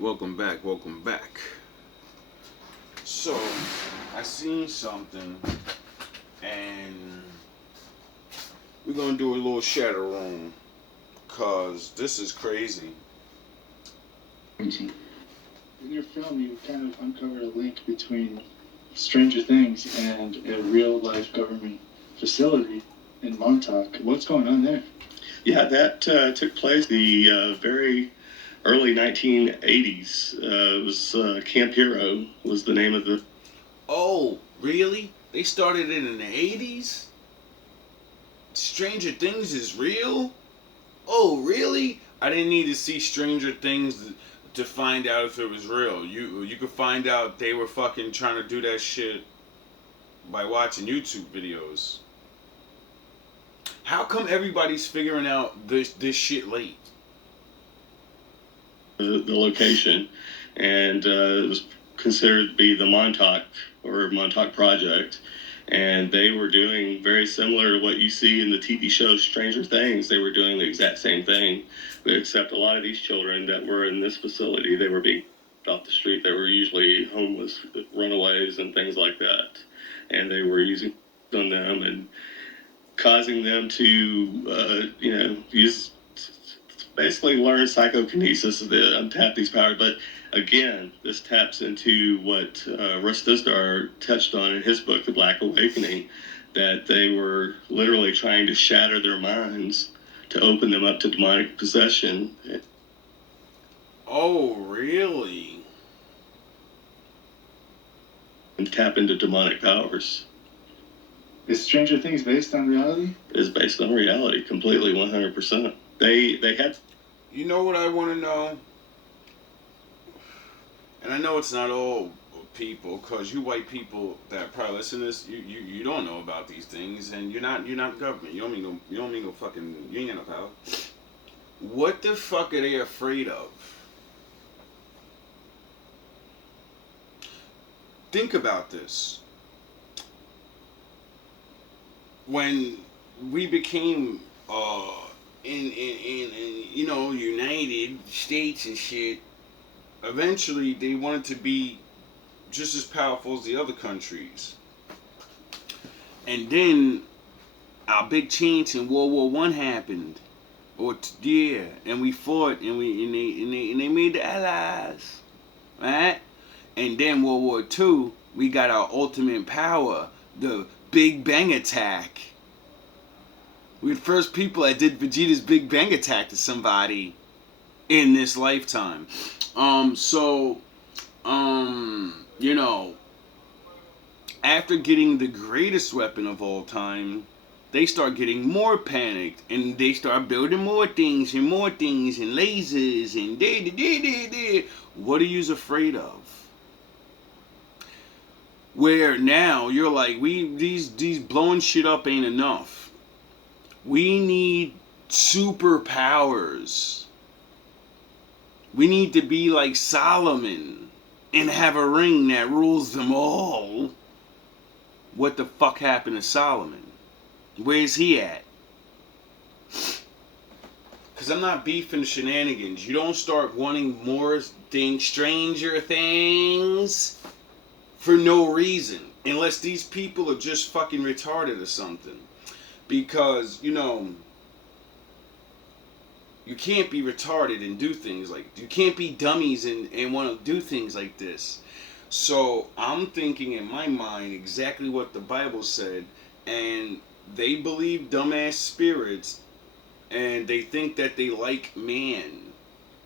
Welcome back, welcome back. So, I seen something, and we're gonna do a little shadow room, cause this is crazy. In your film, you kind of uncovered a link between Stranger Things and a real-life government facility in Montauk. What's going on there? Yeah, that took place the very early 1980s. It was Camp Hero was the name of the... Oh, really? They started it in the 80s? Stranger Things is real? Oh, really? I didn't need to see Stranger Things to find out if it was real. You could find out they were fucking trying to do that shit by watching YouTube videos. How come everybody's figuring out this shit late? The location, and it was considered to be the Montauk Project, and they were doing very similar to what you see in the TV show Stranger Things. They were doing the exact same thing, except a lot of these children that were in this facility, they were being off the street. They were usually homeless, runaways, and things like that, and they were using on them and causing them to, use, basically learn psychokinesis to untap these powers. But again, this taps into what Russ Dizdar touched on in his book, The Black Awakening, that they were literally trying to shatter their minds to open them up to demonic possession. Oh, really? And tap into demonic powers. Is Stranger Things based on reality? It is based on reality, completely, 100%. They had... You know what I want to know? And I know it's not all people, cause you white people that probably listen to this, you don't know about these things, and you're not government. You don't mean no fucking, you ain't got no power. What the fuck are they afraid of? Think about this. When we became in United States and shit, eventually they wanted to be just as powerful as the other countries. And then our big chance in World War One happened, and we fought, and they made the Allies, right? And then World War Two, we got our ultimate power, the Big Bang Attack. We're the first people that did Vegeta's Big Bang Attack to somebody in this lifetime. After getting the greatest weapon of all time, they start getting more panicked, and they start building more things and lasers and What are you afraid of? Where now you're like, these blowing shit up ain't enough. We need superpowers. We need to be like Solomon and have a ring that rules them all. What the fuck happened to Solomon? Where's he at? Because I'm not beefing shenanigans. You don't start wanting more Stranger Things for no reason. Unless these people are just fucking retarded or something. Because, you can't be retarded and do things like... You can't be dummies and want to do things like this. So, I'm thinking in my mind exactly what the Bible said. And they believe dumbass spirits. And they think that they like man.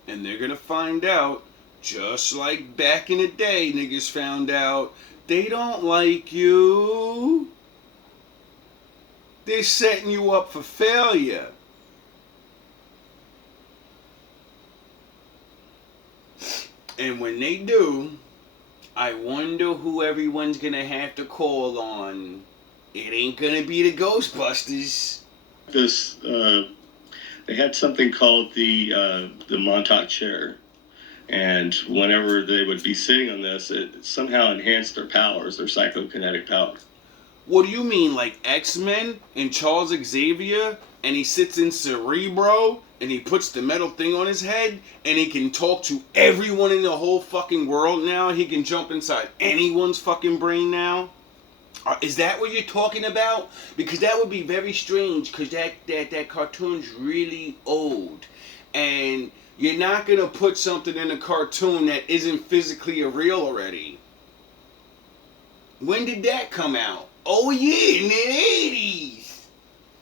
And they're going to find out, just like back in the day, niggas found out, they don't like you. They're setting you up for failure. And when they do, I wonder who everyone's gonna have to call on. It ain't gonna be the Ghostbusters. They had something called the Montauk chair. And whenever they would be sitting on this, it somehow enhanced their powers, their psychokinetic power. What do you mean, like X-Men and Charles Xavier, and he sits in Cerebro, and he puts the metal thing on his head, and he can talk to everyone in the whole fucking world now. He can jump inside anyone's fucking brain now. Is that what you're talking about? Because that would be very strange, because that cartoon's really old. And you're not going to put something in a cartoon that isn't physically real already. When did that come out? Oh yeah, in the 80s.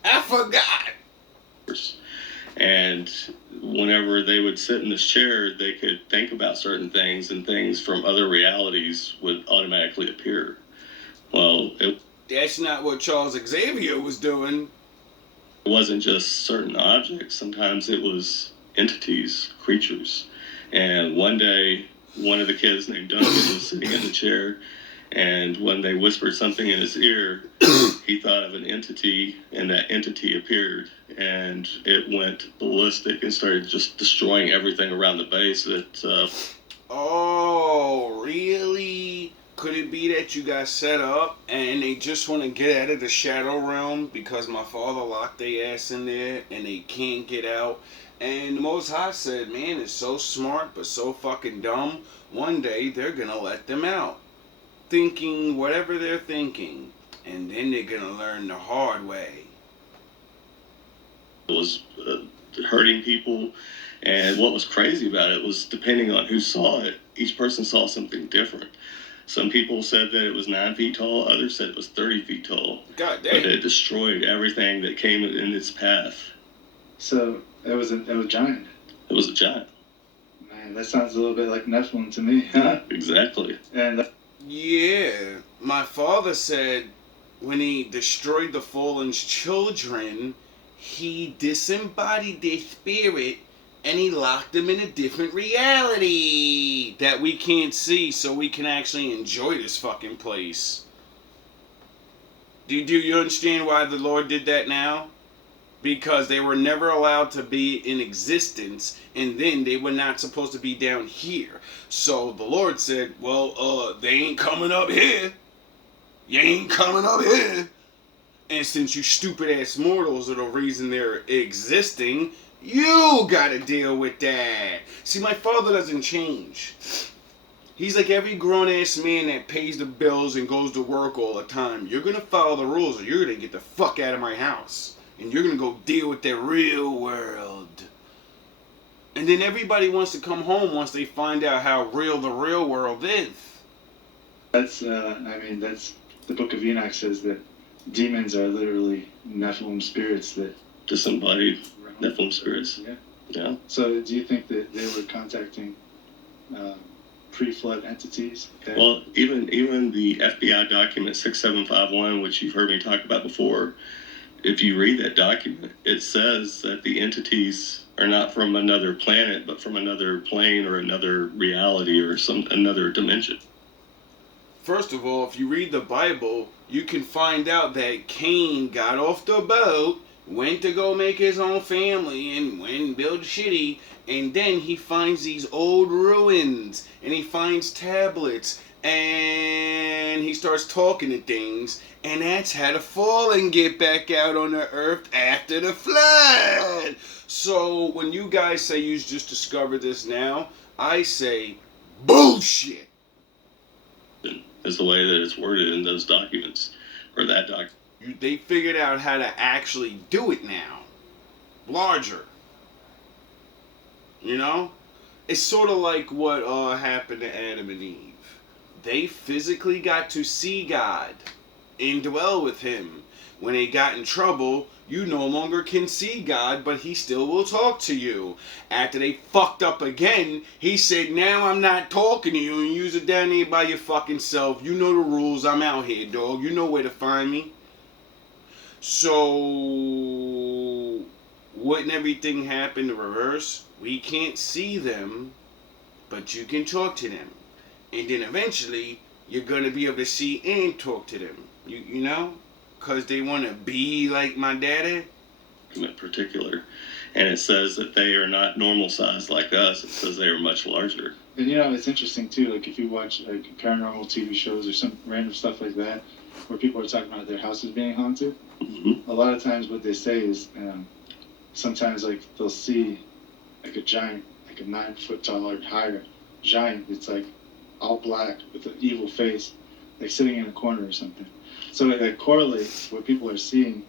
I forgot. And whenever they would sit in this chair, they could think about certain things, and things from other realities would automatically appear. Well, that's not what Charles Xavier was doing. It wasn't just certain objects. Sometimes it was entities, creatures. And one day, one of the kids named Duncan was sitting in the chair, and when they whispered something in his ear, he thought of an entity, and that entity appeared, and it went ballistic and started just destroying everything around the base. Oh, really? Could it be that you got set up and they just want to get out of the shadow realm because my father locked their ass in there and they can't get out? And the Most High said, man, it's so smart but so fucking dumb. One day they're going to let them out. Thinking whatever they're thinking. And then they're going to learn the hard way. It was hurting people. And what was crazy about it was, depending on who saw it, each person saw something different. Some people said that it was 9 feet tall. Others said it was 30 feet tall. God damn. But it destroyed everything that came in its path. So it was a giant. It was a giant. Man, that sounds a little bit like Nephilim to me, huh? Exactly. And yeah, my father said when he destroyed the fallen's children, he disembodied their spirit and he locked them in a different reality that we can't see, so we can actually enjoy this fucking place. Do you understand why the Lord did that now? Because they were never allowed to be in existence, and then they were not supposed to be down here. So the Lord said, well, they ain't coming up here. You ain't coming up here. And since you stupid ass mortals are the reason they're existing, you gotta deal with that. See, my father doesn't change. He's like every grown-ass man that pays the bills and goes to work all the time. You're gonna follow the rules or you're gonna get the fuck out of my house. And you're gonna go deal with the real world. And then everybody wants to come home once they find out how real the real world is. that's the Book of Enoch says that demons are literally Nephilim spirits that Disembodied Nephilim spirits. Yeah. Yeah. So do you think that they were contacting pre-flood entities? Okay. Well, even the FBI document 6751, which you've heard me talk about before, if you read that document, it says that the entities are not from another planet, but from another plane or another reality or another dimension. First of all, if you read the Bible, you can find out that Cain got off the boat, went to go make his own family, and went and build shitty, and then he finds these old ruins, and he finds tablets, and he starts talking to things, and that's how to fall and get back out on the earth after the flood. So when you guys say you just discovered this now, I say bullshit. Is the way that it's worded in those documents, or that document. They figured out how to actually do it now. Larger. You know? It's sort of like what happened to Adam and Eve. They physically got to see God and dwell with him. When they got in trouble, you no longer can see God, but he still will talk to you. After they fucked up again, he said, now I'm not talking to you, and use it down there by your fucking self. You know the rules. I'm out here, dog. You know where to find me. So, wouldn't everything happen the reverse? We can't see them, but you can talk to them. And then eventually, you're going to be able to see and talk to them. You know? Because they want to be like my daddy? In particular. And it says that they are not normal size like us. It says they are much larger. And you know, it's interesting too, like if you watch like paranormal TV shows or some random stuff like that, where people are talking about their houses being haunted, Mm-hmm. a lot of times what they say is, sometimes like they'll see like a giant, like a 9 foot tall or higher giant. It's like all black with an evil face, like sitting in a corner or something. So it like correlates what people are seeing,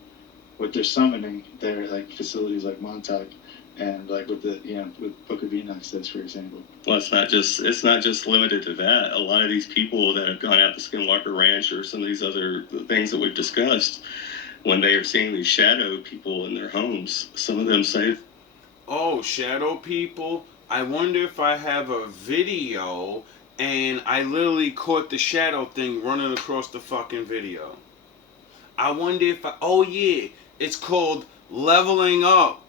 what they're summoning there, like facilities like Montauk, and like with the with Book of Enoch says, for example. Well, it's not just limited to that. A lot of these people that have gone out to Skinwalker Ranch or some of these other things that we've discussed, when they are seeing these shadow people in their homes, some of them say, Oh, shadow people. I wonder if I have a video and I literally caught the shadow thing running across the fucking video. I wonder if oh yeah, it's called Leveling Up.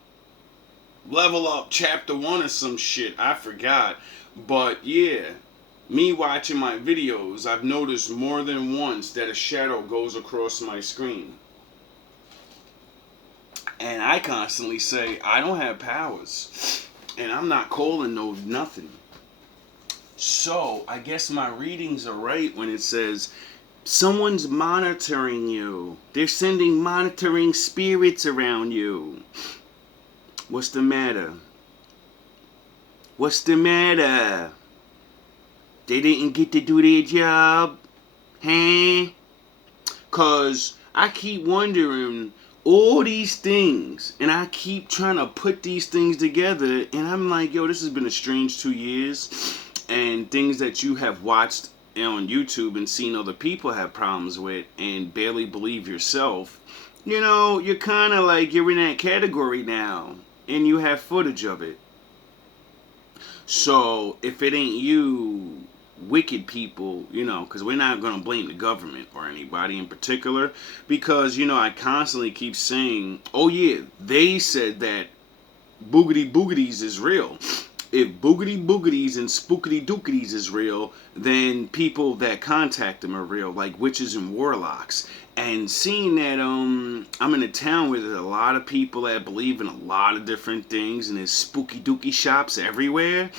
Level Up Chapter 1 or some shit. I forgot. But yeah, me watching my videos, I've noticed more than once that a shadow goes across my screen. And I constantly say, I don't have powers. And I'm not calling no nothing. So, I guess my readings are right when it says, someone's monitoring you. They're sending monitoring spirits around you. What's the matter? What's the matter? They didn't get to do their job? Huh? Cause I keep wondering all these things, and I keep trying to put these things together, and I'm like, yo, this has been a strange 2 years, and things that you have watched on YouTube and seen other people have problems with and barely believe yourself, you know, you're kind of like, you're in that category now, and you have footage of it. So, if it ain't you, wicked people, you know, because we're not going to blame the government or anybody in particular, because, you know, I constantly keep saying, oh yeah, they said that boogity boogities is real. If boogity boogities and spookity dookities is real, then people that contact them are real, like witches and warlocks. And seeing that I'm in a town where there's a lot of people that believe in a lot of different things, and there's spooky dooky shops everywhere,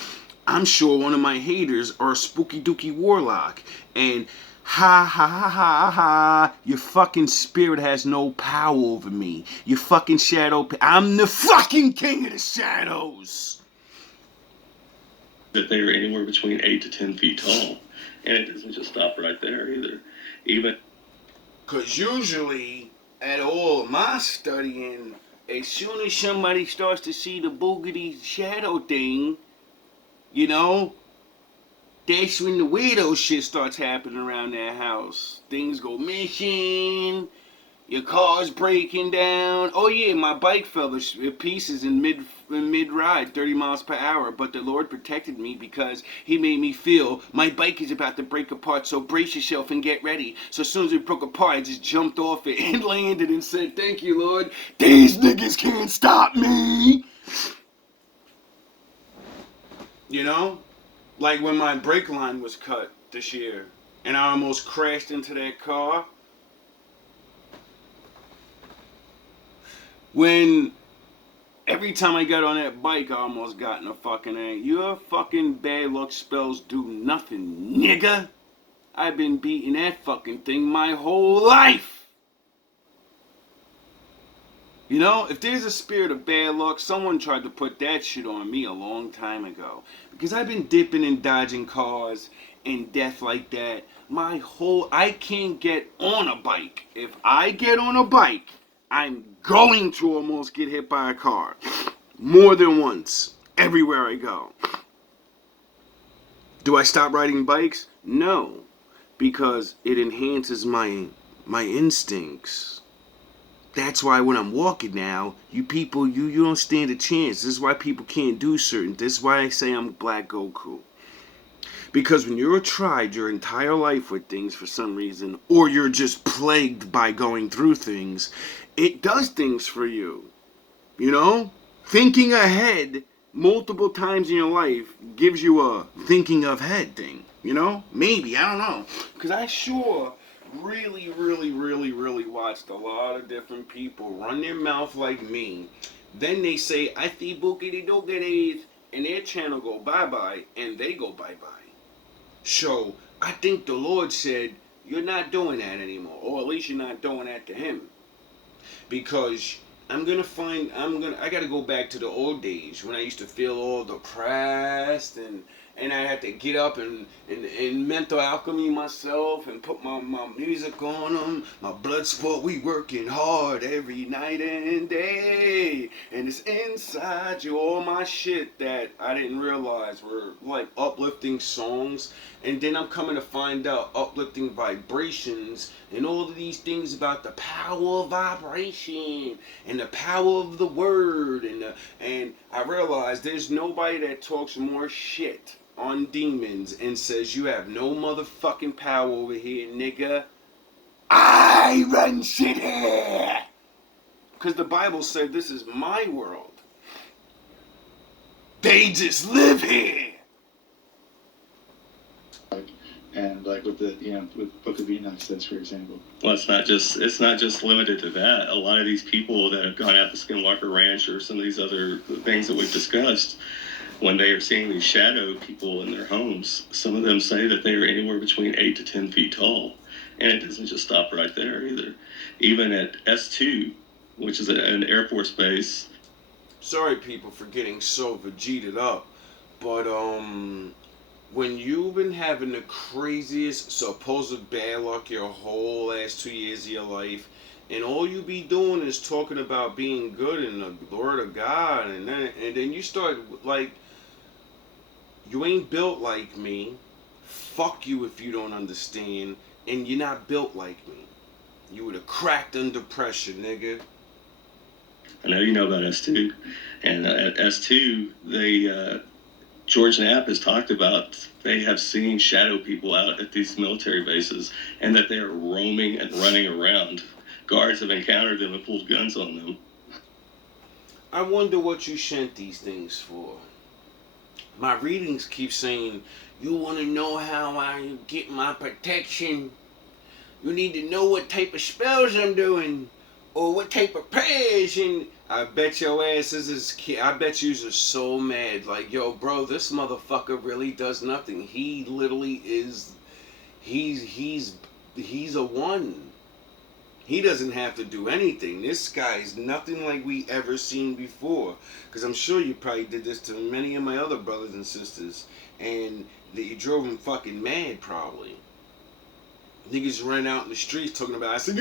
I'm sure one of my haters are a spooky dooky warlock. And ha ha ha ha ha, your fucking spirit has no power over me. Your fucking shadow, I'm the fucking king of the shadows. that they are anywhere between 8 to 10 feet tall. And it doesn't just stop right there either. Even because usually at all my studying, as soon as somebody starts to see the boogity shadow thing, you know, that's when the weirdo shit starts happening around that house. Things go missing. Your car's breaking down. Oh yeah, my bike fell to pieces in mid ride, 30 miles per hour. But the Lord protected me because He made me feel my bike is about to break apart. So brace yourself and get ready. So as soon as it broke apart, I just jumped off it and landed and said, "Thank you, Lord. These niggas can't stop me." You know, like when my brake line was cut this year, and I almost crashed into that car. When every time I got on that bike, I almost got in a fucking egg. Your fucking bad luck spells do nothing, nigga. I've been beating that fucking thing my whole life. You know, if there's a spirit of bad luck, someone tried to put that shit on me a long time ago. Because I've been dipping and dodging cars and death like that. I can't get on a bike. If I get on a bike, I'm going to almost get hit by a car. More than once. Everywhere I go. Do I stop riding bikes? No. Because it enhances my instincts. That's why when I'm walking now, you people, you don't stand a chance. This is why people can't do certain. This is why I say I'm Black Goku. Because when you're tried your entire life with things for some reason, or you're just plagued by going through things, it does things for you. You know? Thinking ahead multiple times in your life gives you a thinking ahead thing. You know? Maybe. I don't know. Because I sure really watched a lot of different people run their mouth like me. Then they say, I see bookity dookity, and their channel go bye-bye, and they go bye-bye. So, I think the Lord said, you're not doing that anymore. Or at least you're not doing that to him. Because I gotta go back to the old days when I used to feel all depressed and I had to get up and mental alchemy myself and put my music on them. My blood sport, we working hard every night and day. And it's inside you, all my shit that I didn't realize were like uplifting songs. And then I'm coming to find out uplifting vibrations and all of these things about the power of vibration and the power of the word. And I realized there's nobody that talks more shit on demons and says you have no motherfucking power over here, nigga. I run shit here. Because the Bible said this is my world. They just live here. And like with the with Book of Enoch says, for example. Well, it's not just limited to that. A lot of these people that have gone out to Skinwalker Ranch or some of these other things that we've discussed, when they are seeing these shadow people in their homes, some of them say that they are anywhere between 8 to 10 feet tall. And it doesn't just stop right there either. Even at S2, which is an Air Force base. Sorry, people, for getting so Vegetaed up, but when you've been having the craziest supposed bad luck your whole last 2 years of your life, and all you be doing is talking about being good and the word of God, and then you start like, you ain't built like me. Fuck you if you don't understand, and you're not built like me. You would have cracked under pressure, nigga. I know you know about S2, and at S2, they George Knapp has talked about they have seen shadow people out at these military bases, and that they are roaming and running around. Guards have encountered them and pulled guns on them. I wonder what you sent these things for. My readings keep saying, you want to know how I get my protection? You need to know what type of spells I'm doing, or what type of prayers. And I bet your asses is, I bet yous are so mad. Like, yo, bro, this motherfucker really does nothing. He literally is, he's a one. He doesn't have to do anything. This guy's nothing like we ever seen before. Because I'm sure you probably did this to many of my other brothers and sisters. And that you drove them fucking mad, probably. Niggas ran out in the streets talking about, I said,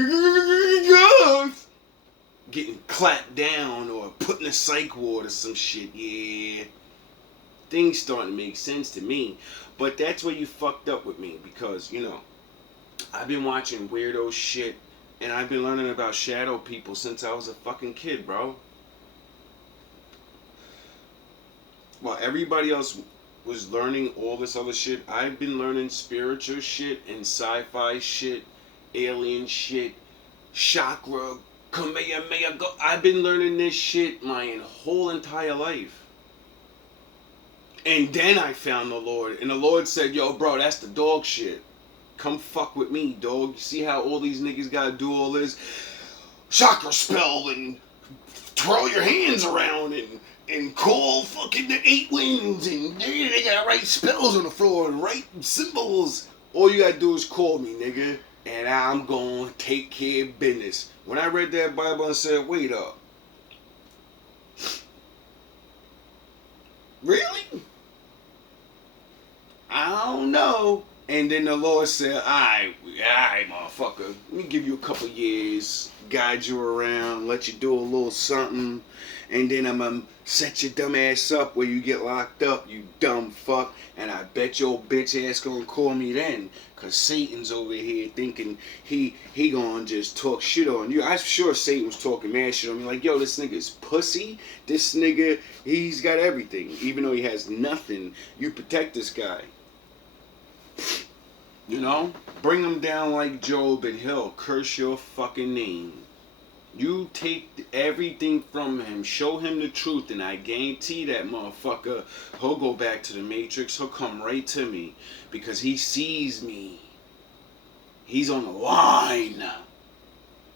getting clapped down or put in a psych ward or some shit. Yeah. Things starting to make sense to me. But that's where you fucked up with me. Because, I've been watching weirdo shit. And I've been learning about shadow people since I was a fucking kid, bro. While everybody else was learning all this other shit, I've been learning spiritual shit and sci-fi shit, alien shit, chakra, Kamehameha. I've been learning this shit my whole entire life. And then I found the Lord. And the Lord said, yo, bro, that's the dog shit. Come fuck with me, dog. You see how all these niggas gotta do all this chakra spell and twirl your hands around and call fucking the 8 winds and they gotta write spells on the floor and write symbols. All you gotta do is call me, nigga, and I'm gonna take care of business. When I read that Bible and said, wait up. Really? I don't know. And then the Lord said, alright, motherfucker, let me give you a couple years, guide you around, let you do a little something, and then I'm gonna set your dumb ass up where you get locked up, you dumb fuck, and I bet your bitch ass gonna call me then, cause Satan's over here thinking he gonna just talk shit on you. I'm sure Satan was talking mad shit on me, like, yo, this nigga's pussy, this nigga, he's got everything, even though he has nothing, you protect this guy. Bring him down like Job and he'll curse your fucking name. You take everything from him, show him the truth, and I guarantee that motherfucker, he'll go back to the Matrix, he'll come right to me, because he sees me. He's on the line.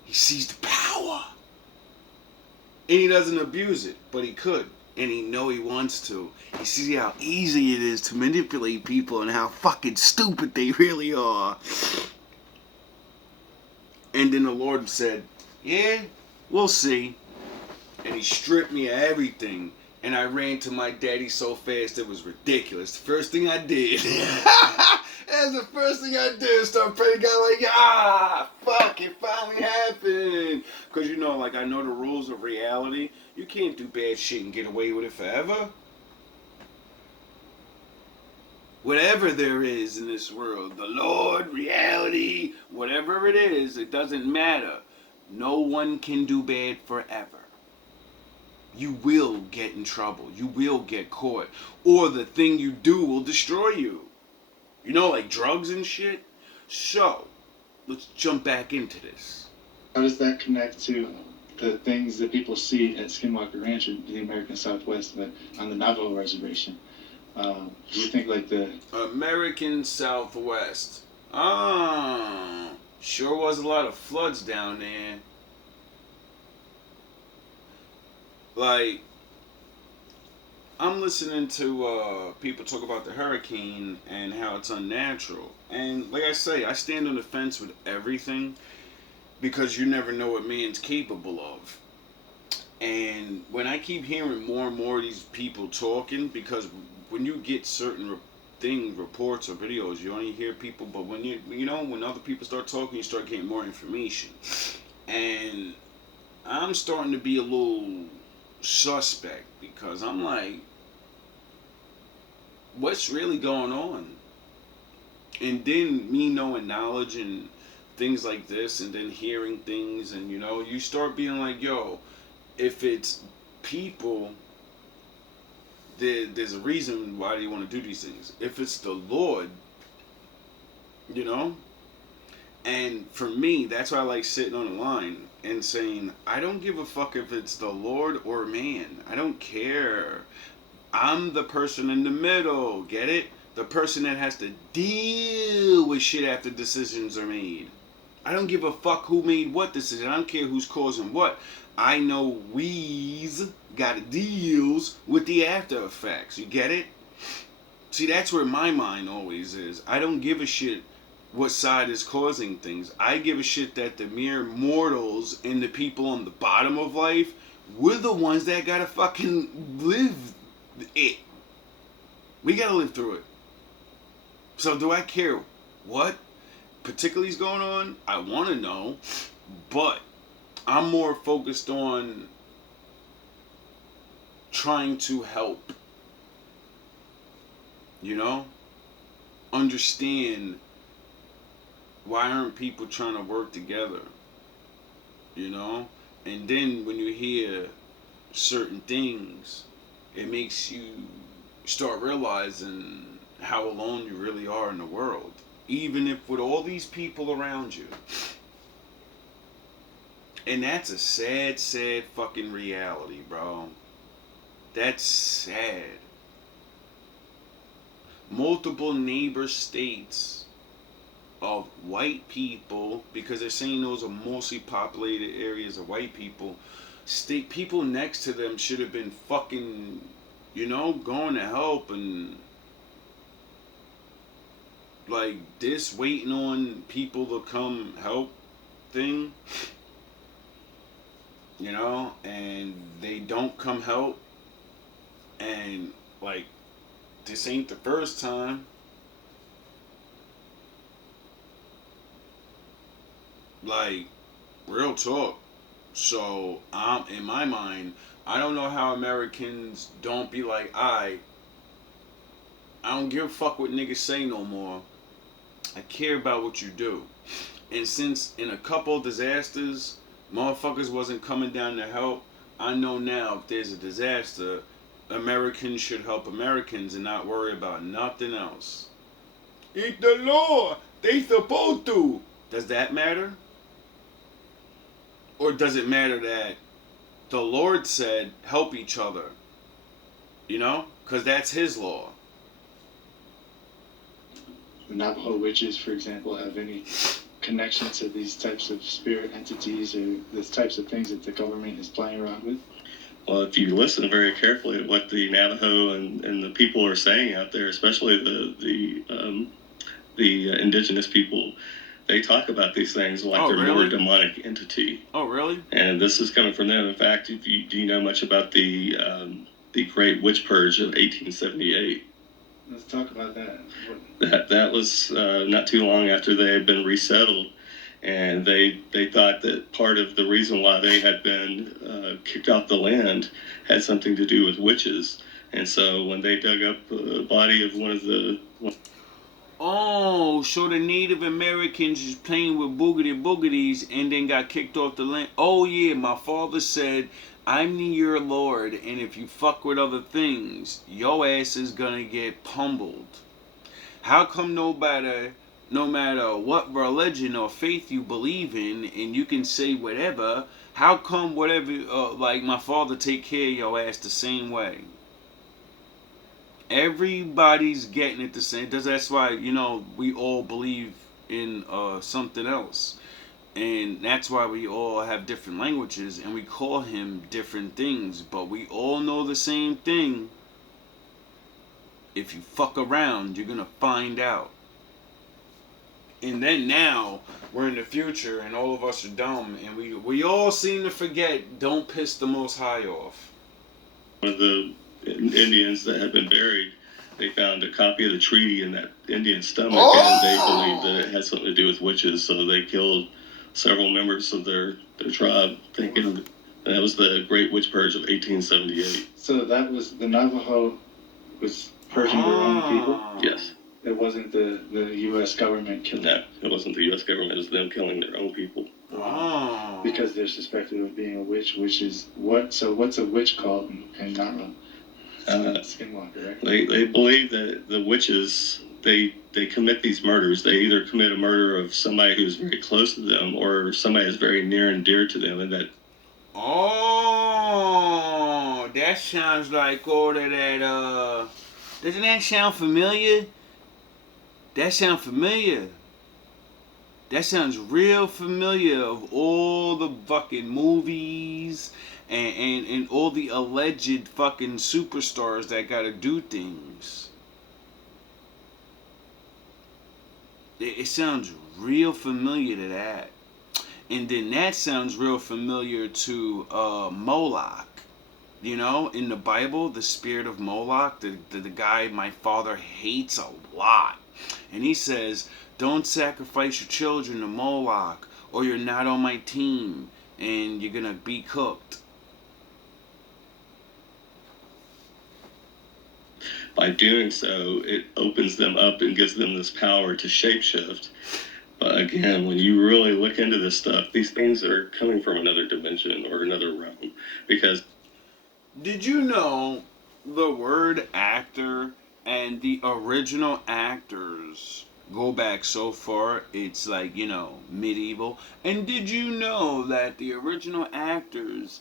He sees the power. And he doesn't abuse it, but he could. And he know he wants to. He sees how easy it is to manipulate people and how fucking stupid they really are. And then the Lord said, yeah, we'll see. and he stripped me of everything. And I ran to my daddy so fast it was ridiculous. The first thing I did, that's the first thing I did, start praying to God like, fuck, it finally happened. Because, you know, like, I know the rules of reality. You can't do bad shit and get away with it forever. Whatever there is in this world, the Lord, reality, whatever it is, it doesn't matter. No one can do bad forever. You will get in trouble. You will get caught. Or the thing you do will destroy you. You know, like drugs and shit? So, let's jump back into this. How does that connect to the things that people see at Skinwalker Ranch in the American Southwest on the Navajo Reservation? Do you think like the... American Southwest. Sure was a lot of floods down there. Like, I'm listening to people talk about the hurricane and how it's unnatural. And like I say, I stand on the fence with everything because you never know what man's capable of. And when I keep hearing more and more of these people talking, because when you get certain reports or videos, you only hear people, but when when other people start talking, you start getting more information. And I'm starting to be a little suspect because I'm like, what's really going on? And then me knowing knowledge and things like this, and then hearing things, and you start being like, yo, if it's people, there's a reason why they want to do these things. If it's the Lord, and for me, that's why I like sitting on the line and saying, I don't give a fuck if it's the Lord or man. I don't care. I'm the person in the middle. Get it? The person that has to deal with shit after decisions are made. I don't give a fuck who made what decision. I don't care who's causing what. I know we's got deals with the after effects. You get it? See, that's where my mind always is. I don't give a shit what side is causing things. I give a shit that the mere mortals and the people on the bottom of life, we're the ones that gotta fucking live it. We gotta live through it. So do I care what particularly is going on? I want to know, but I'm more focused on trying to help. Understand why aren't people trying to work together? And then when you hear certain things, it makes you start realizing how alone you really are in the world. Even if with all these people around you. And that's a sad, sad fucking reality, bro. That's sad. Multiple neighbor states of white people, because they're saying those are mostly populated areas of white people, people next to them should have been fucking, going to help, and like this waiting on people to come help thing, and they don't come help, and like this ain't the first time. Like, real talk. So, in my mind, I don't know how Americans don't be like, I don't give a fuck what niggas say no more. I care about what you do. And since in a couple disasters, motherfuckers wasn't coming down to help, I know now if there's a disaster, Americans should help Americans and not worry about nothing else. It's the law. They supposed to. Does that matter? Or does it matter that the Lord said, help each other? Because that's his law. The Navajo witches, for example, have any connection to these types of spirit entities or these types of things that the government is playing around with? Well, if you listen very carefully to what the Navajo and the people are saying out there, especially the indigenous people, they talk about these things like Oh, they're more really? demonic entity. Oh, really? And this is coming from them. In fact, do you know much about the Great Witch Purge of 1878? Let's talk about that. That was not too long after they had been resettled, and they thought that part of the reason why they had been kicked off the land had something to do with witches. And so when they dug up the body of one of the Oh, so the Native Americans is playing with boogity boogities and then got kicked off the land. Oh yeah, my father said, I'm your Lord, and if you fuck with other things, your ass is gonna get pummeled. How come no matter what religion or faith you believe in, and you can say whatever, how come whatever, like my father take care of your ass the same way? Everybody's getting it the same. That's why, we all believe in something else. And that's why we all have different languages and we call him different things. But we all know the same thing. If you fuck around, you're going to find out. And then now, we're in the future and all of us are dumb. And we all seem to forget, don't piss the Most High off. one of the Indians that had been buried, they found a copy of the treaty in that Indian's stomach, and they believed that it had something to do with witches, so they killed several members of their tribe, thinking that was the Great Witch Purge of 1878. So that was the Navajo was purging their own people? Yes. It wasn't the U.S. government killing them? No, it wasn't the U.S. government, it was them killing their own people. Oh. Because they're suspected of being a witch, which is what? So what's a witch called in Nara? Skinwalker, right? They believe that the witches, they commit these murders. They either commit a murder of somebody who's very close to them or somebody that's very near and dear to them, and that. Oh, that sounds like all of that. Doesn't that sound familiar? That sounds familiar. That sounds real familiar of all the fucking movies and all the alleged fucking superstars that gotta do things. It sounds real familiar to that. And then that sounds real familiar to Moloch. In the Bible, the spirit of Moloch, the guy my father hates a lot. And he says, don't sacrifice your children to Moloch, or you're not on my team, and you're gonna be cooked. By doing so, it opens them up and gives them this power to shapeshift. But again, when you really look into this stuff, these things are coming from another dimension or another realm. Because did you know the word actor and the original actors go back so far, it's like, medieval. And did you know that the original actors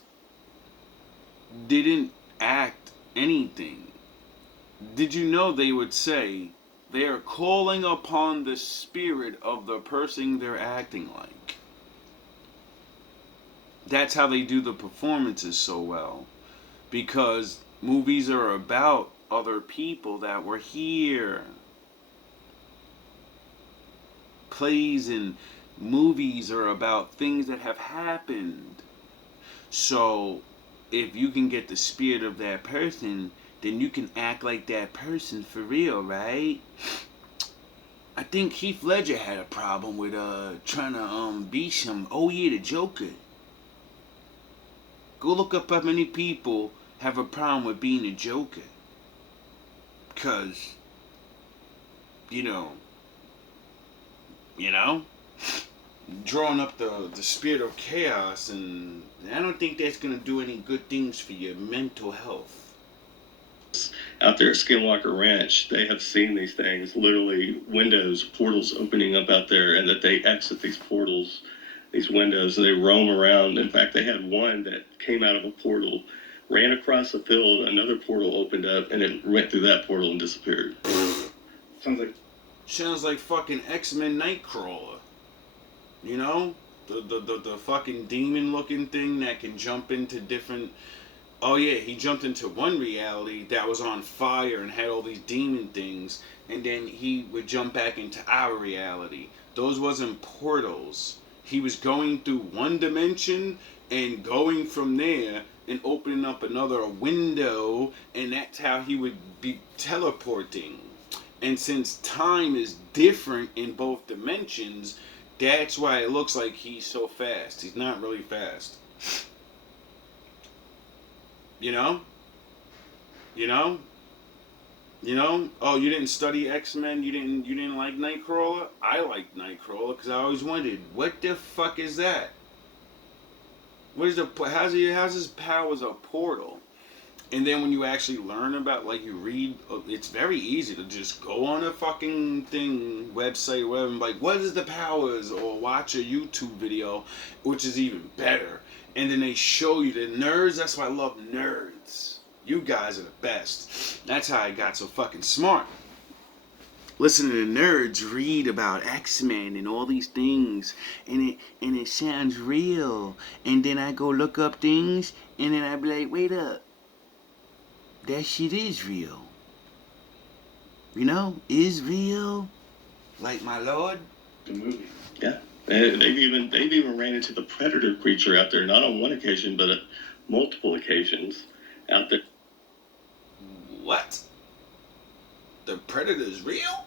didn't act anything? Did you know they would say they are calling upon the spirit of the person they're acting like? That's how they do the performances so well. Because movies are about other people that were here. Plays and movies are about things that have happened. So, if you can get the spirit of that person, then you can act like that person for real, right? I think Heath Ledger had a problem with trying to be some. Oh yeah, the Joker. Go look up how many people have a problem with being a Joker. Cause, drawing up the spirit of chaos, and I don't think that's gonna do any good things for your mental health. out there at Skinwalker Ranch, they have seen these things, literally windows, portals opening up out there, and that they exit these portals, these windows, and they roam around. In fact, they had one that came out of a portal, ran across a field, another portal opened up, and it went through that portal and disappeared. Sounds like fucking X-Men Nightcrawler. The fucking demon looking thing that can jump into different Oh yeah, he jumped into one reality that was on fire and had all these demon things, and then he would jump back into our reality. Those wasn't portals. He was going through one dimension and going from there and opening up another window, and that's how he would be teleporting. And since time is different in both dimensions, that's why it looks like he's so fast. He's not really fast. You know? You know? You know? Oh, you didn't study X-Men? You didn't like Nightcrawler? I liked Nightcrawler because I always wondered, what the fuck is that? What is the how's his powers a portal? And then when you actually learn about, like, you read, it's very easy to just go on a fucking thing, website or whatever, and like, what is the powers? Or watch a YouTube video, which is even better. And then they show you the nerds. That's why I love nerds. You guys are the best. That's how I got so fucking smart. Listening to nerds read about X-Men and all these things, and it sounds real. And then I go look up things, and then I be like, wait up. That shit is real. You know, is real. Like my lord. The movie. Yeah, and they've even ran into the predator creature out there, not on one occasion, but at multiple occasions out there. What? The predator's real?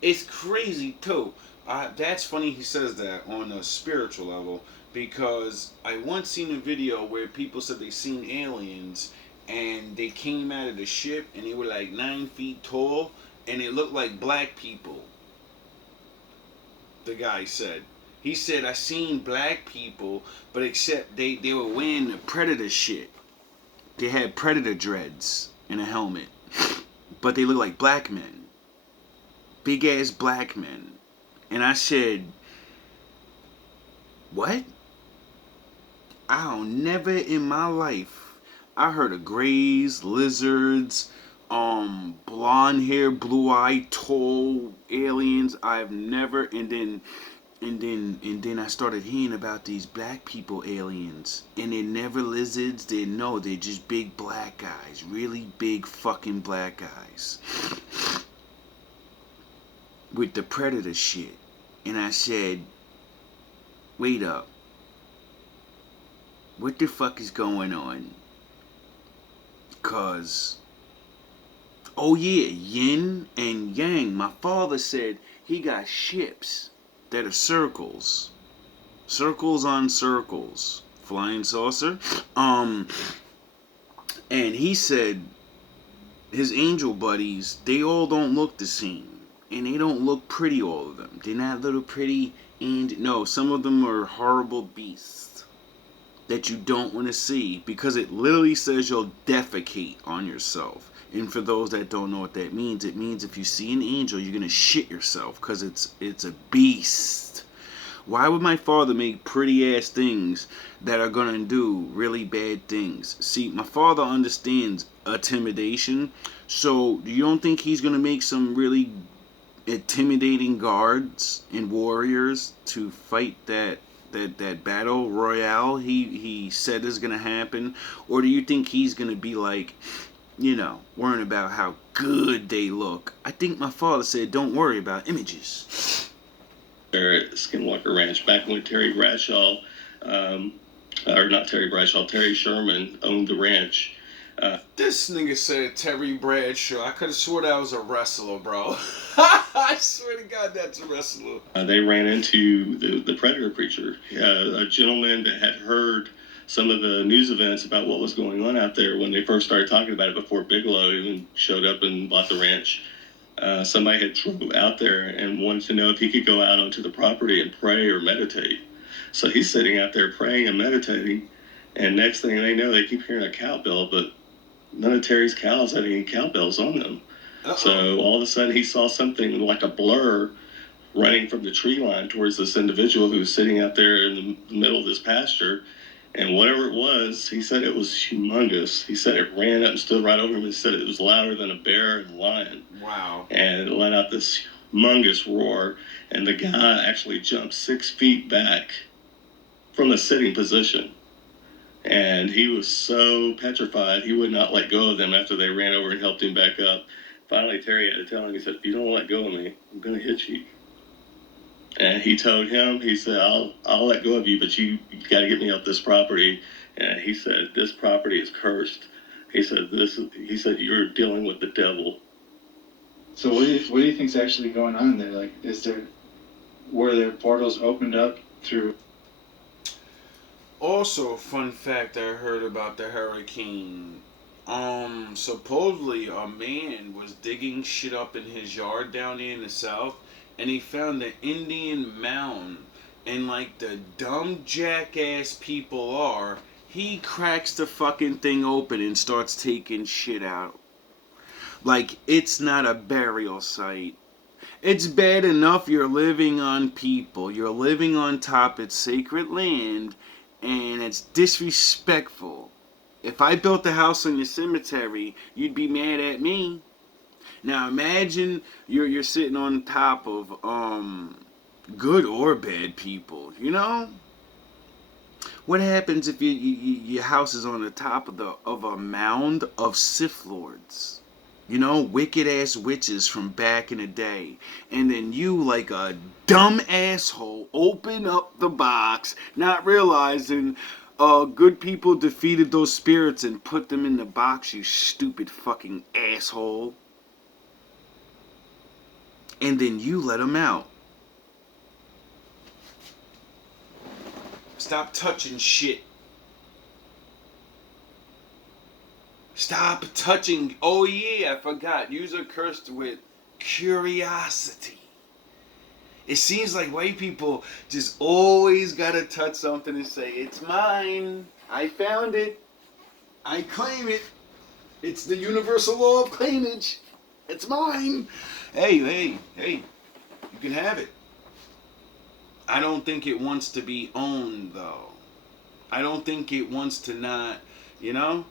It's crazy too. That's funny he says that on a spiritual level, because I once seen a video where people said they seen aliens and they came out of the ship and they were like 9 feet tall and it looked like black people. The guy said. He said, I seen black people, but except they were wearing the predator shit. They had predator dreads and a helmet. But they look like black men. Big ass black men. And I said, what? Never in my life I heard of grays, lizards, blonde hair, blue eye, tall aliens. I've never, and then I started hearing about these black people aliens, and they're never lizards. They're just big black guys, really big fucking black guys, with the predator shit. And I said, wait up, what the fuck is going on? Cause, oh yeah, yin and yang. My father said he got ships that are circles. Circles on circles. Flying saucer. And he said his angel buddies, they all don't look the same. And they don't look pretty, all of them. They're not little pretty and no, some of them are horrible beasts that you don't want to see, because it literally says you'll defecate on yourself. And for those that don't know what that means, it means if you see an angel, you're gonna shit yourself, because it's a beast. Why would my father make pretty ass things that are gonna do really bad things? See, my father understands intimidation, so you don't think he's gonna make some really intimidating guards and warriors to fight that battle royale he said is gonna happen? Or do you think he's gonna be like, worrying about how good they look? I think my father said, don't worry about images. There at Skinwalker Ranch, back when Terry Bradshaw, or not Terry Bradshaw, Terry Sherman owned the ranch. This nigga said Terry Bradshaw. I could have swore that was a wrestler, bro. I swear to God, that's a wrestler. They ran into the predator creature, a gentleman that had heard some of the news events about what was going on out there when they first started talking about it before Bigelow even showed up and bought the ranch. Somebody had drove out there and wanted to know if he could go out onto the property and pray or meditate. So he's sitting out there praying and meditating, and next thing they know, they keep hearing a cowbell, but none of Terry's cows had any cowbells on them. Uh-oh. So all of a sudden he saw something like a blur running from the tree line towards this individual who was sitting out there in the middle of this pasture. And whatever it was, he said it was humongous. He said it ran up and stood right over him and said it was louder than a bear and a lion. Wow. And it let out this humongous roar. And the guy actually jumped 6 feet back from a sitting position. And he was so petrified, he would not let go of them after they ran over and helped him back up. Finally, Terry had to tell him, he said, if you don't let go of me, I'm going to hit you. And he told him, he said, I'll let go of you, but you got to get me off this property. And he said, this property is cursed. He said, you're dealing with the devil. So what do you think's actually going on there? Like, were there portals opened up through? Also, fun fact I heard about the hurricane. Supposedly a man was digging shit up in his yard down there in the south, and he found an Indian mound. And like the dumb jackass people are, he cracks the fucking thing open and starts taking shit out. Like it's not a burial site. It's bad enough you're living on people. You're living on top of sacred land, and it's disrespectful. If I built a house on your cemetery, you'd be mad at me. Now imagine you're sitting on top of good or bad people, you know? What happens if your house is on the top of a mound of Sith Lords? You know, wicked ass witches from back in the day. And then you, like a dumb asshole, open up the box, not realizing good people defeated those spirits and put them in the box, you stupid fucking asshole. And then you let them out. Stop touching shit. Stop touching. Oh yeah, I forgot. User cursed with curiosity. It seems like white people just always gotta touch something and say, it's mine. I found it. I claim it. It's the universal law of claimage. It's mine. Hey. You can have it. I don't think it wants to be owned, though. I don't think it wants to not, you know?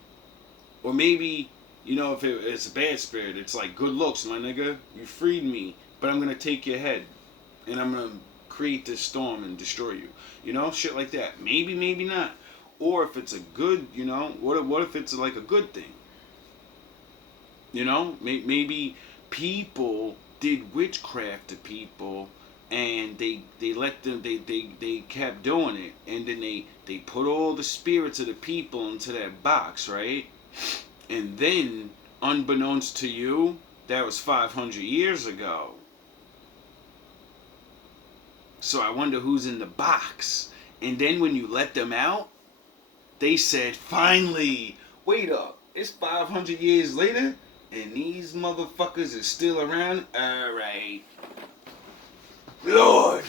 Or maybe, you know, if it's a bad spirit, it's like, good looks, my nigga. You freed me, but I'm going to take your head. And I'm going to create this storm and destroy you. You know? Shit like that. Maybe, maybe not. Or if it's a good, you know, what if it's like a good thing? You know? Maybe people did witchcraft to people, and they let them, they kept doing it, and then they put all the spirits of the people into that box, right? And then, unbeknownst to you, that was 500 years ago. So I wonder who's in the box. And then when you let them out, they said, finally, wait up, it's 500 years later, and these motherfuckers are still around? Alright. Lord,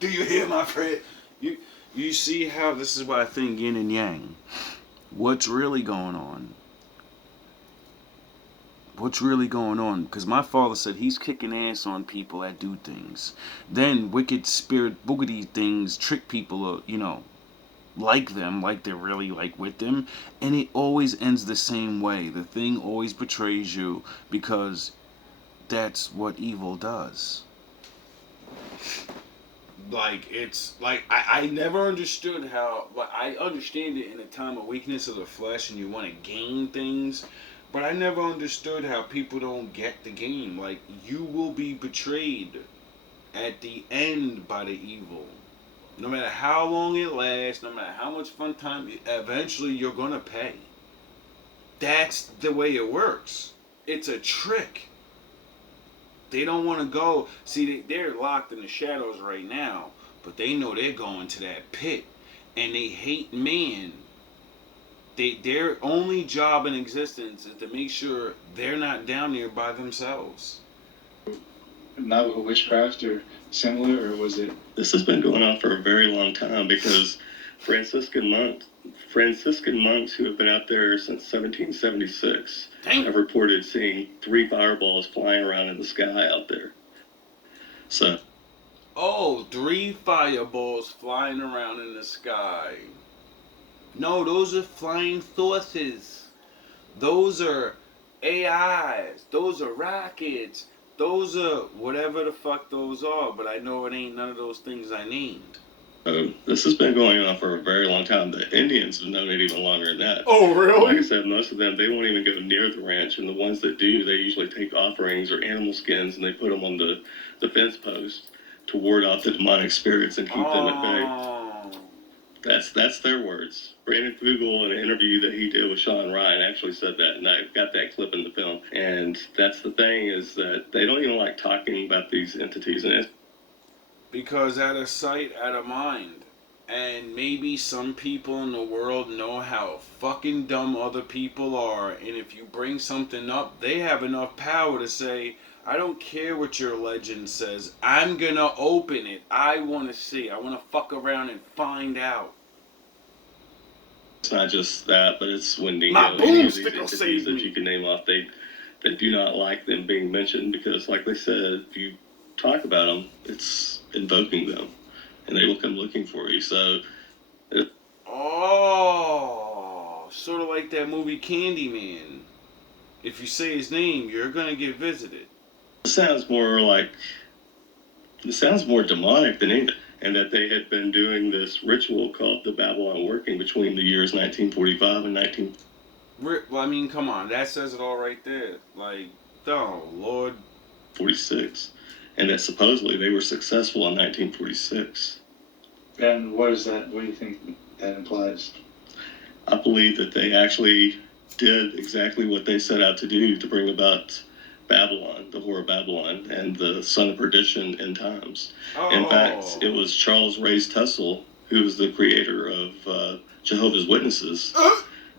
do you hear my prayer? You see how this is why I think yin and yang. What's really going on? What's really going on? Because my father said he's kicking ass on people that do things. Then wicked spirit boogity things trick people, you know, like them, like they're really like with them. And it always ends the same way. The thing always betrays you because that's what evil does. Like, it's like I never understood how, like, I understand it in a time of weakness of the flesh and you want to gain things, but I never understood how people don't get the game. Like, you will be betrayed at the end by the evil. No matter how long it lasts, no matter how much fun time, eventually you're gonna pay. That's the way it works. It's a trick. They don't want to go. See, they're locked in the shadows right now, but they know they're going to that pit, and they hate man. Their only job in existence is to make sure they're not down there by themselves. Not witchcraft or similar, or was it? This has been going on for a very long time because Franciscan monks who have been out there since 1776 have reported seeing 3 fireballs flying around in the sky out there. So. Oh, 3 fireballs flying around in the sky. No, those are flying saucers. Those are AIs. Those are rockets. Those are whatever the fuck those are, but I know it ain't none of those things I named. This has been going on for a very long time. The Indians have known it even longer than that. Oh, really? Like I said, most of them, they won't even go near the ranch. And the ones that do, they usually take offerings or animal skins and they put them on the fence post to ward off the demonic spirits and keep them at bay. That's their words. Brandon Fugel, in an interview that he did with Sean Ryan, actually said that, and I got that clip in the film. And that's the thing, is that they don't even like talking about these entities. And it's because out of sight, out of mind. And maybe some people in the world know how fucking dumb other people are. And if you bring something up, they have enough power to say, I don't care what your legend says. I'm gonna open it. I wanna see. I wanna fuck around and find out. It's not just that, but it's when My any of these boomstick will entities save that me. you can name off, they do not like them being mentioned because, like they said, if you talk about them, it's invoking them, and they will come looking for you. So, Oh, sort of like that movie Candyman. If you say his name, you're gonna get visited. it sounds more demonic than anything. And that they had been doing this ritual called the Babylon working between the years 1945 and Well, I mean, come on, that says it all right there. Like, oh Lord. 1946, and that supposedly they were successful in 1946. And what is that? What do you think that implies? I believe that they actually did exactly what they set out to do to bring about Babylon, the Whore of Babylon, and the Son of Perdition end times. Oh. In fact, it was Charles Race Tussle, who was the creator of Jehovah's Witnesses,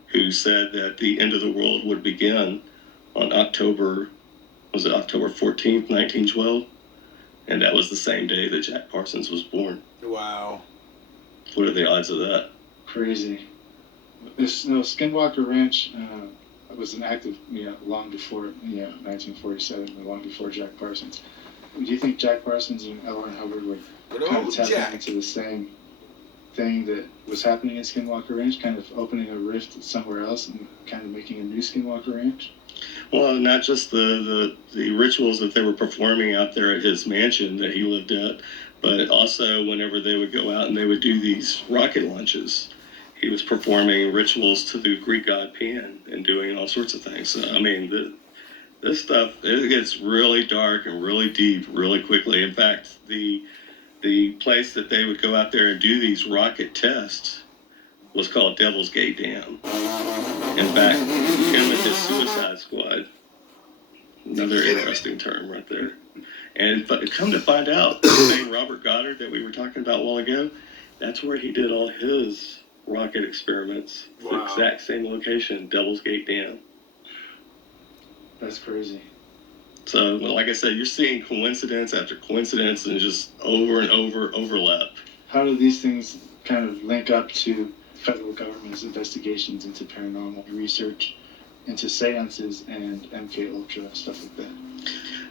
who said that the end of the world would begin on October 14th, 1912? And that was the same day that Jack Parsons was born. Wow. What are the odds of that? Crazy. Skinwalker Ranch was an active, long before, 1947, long before Jack Parsons. Do you think Jack Parsons and L. Ron Hubbard were kind of tapping into the same thing that was happening at Skinwalker Ranch, kind of opening a rift somewhere else and kind of making a new Skinwalker Ranch? Well, not just the rituals that they were performing out there at his mansion that he lived at, but also whenever they would go out and they would do these rocket launches, he was performing rituals to the Greek god Pan and doing all sorts of things. So, I mean, this stuff, it gets really dark and really deep really quickly. In fact, the place that they would go out there and do these rocket tests was called Devil's Gate Dam. In fact, him and his Suicide Squad, another interesting term right there. And come to find out, the same Robert Goddard that we were talking about a while ago, that's where he did all his rocket experiments. It's the exact same location, Devil's Gate Dam. That's crazy. So, like I said, you're seeing coincidence after coincidence and just over and over overlap. How do these things kind of link up to federal government's investigations into paranormal research, into seances and MK Ultra, stuff like that?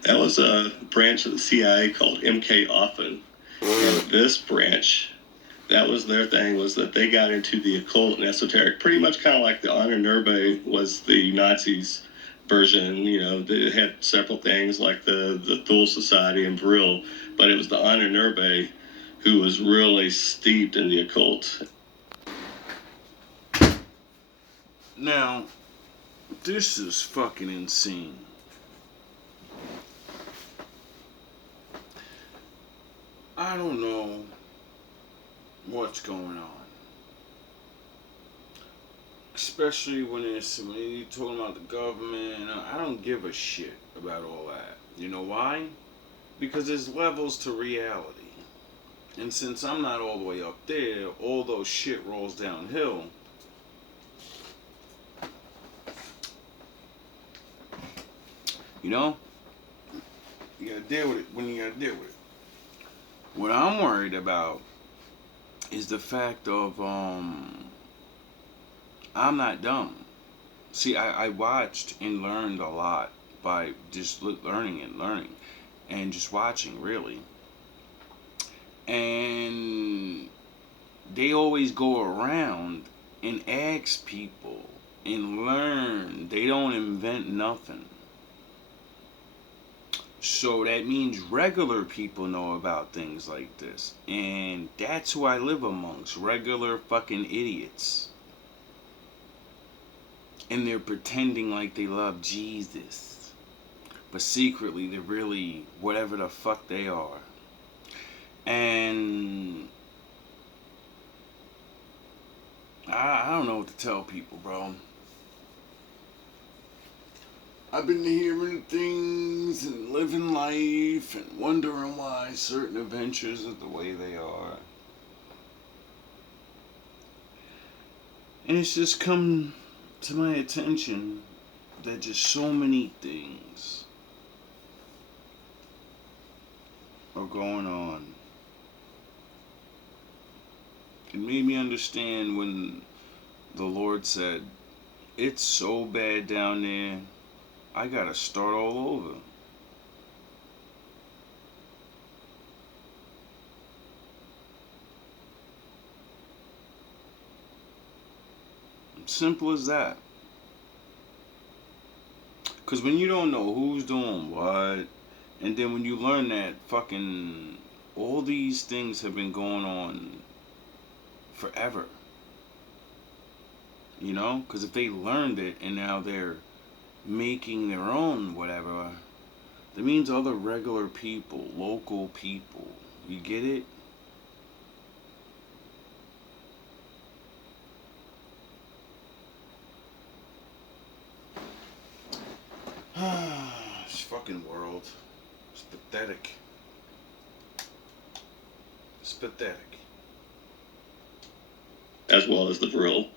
That was a branch of the CIA called MK Often. And this branch, that was their thing, was that they got into the occult and esoteric, pretty much kind of like the Ahnenerbe was the Nazis' version. They had several things like the Thule Society and Vril, but it was the Ahnenerbe who was really steeped in the occult. Now, this is fucking insane. I don't know what's going on. Especially when you're talking about the government. I don't give a shit about all that. You know why? Because there's levels to reality. And since I'm not all the way up there, all those shit rolls downhill. You gotta deal with it when you gotta deal with it. What I'm worried about is the fact of, I'm not dumb. See, I watched and learned a lot by just learning and just watching, really. And they always go around and ask people and learn. They don't invent nothing. So that means regular people know about things like this. And that's who I live amongst. Regular fucking idiots. And they're pretending like they love Jesus. But secretly, they're really whatever the fuck they are. And I don't know what to tell people, bro. I've been hearing things and living life and wondering why certain adventures are the way they are. And it's just come to my attention that just so many things are going on. It made me understand when the Lord said, it's so bad down there, I gotta start all over. Simple as that. Because when you don't know who's doing what, and then when you learn that fucking all these things have been going on forever. You know? Because if they learned it and now they're making their own whatever, that means other regular people, local people. You get it? This fucking world. It's pathetic. It's pathetic. As well as the Vril.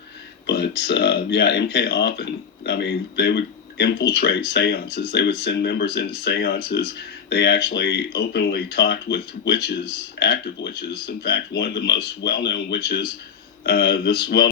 But yeah, MK often, I mean, they would infiltrate seances. They would send members into seances. They actually openly talked with witches, active witches. In fact, one of the most well-known witches, this well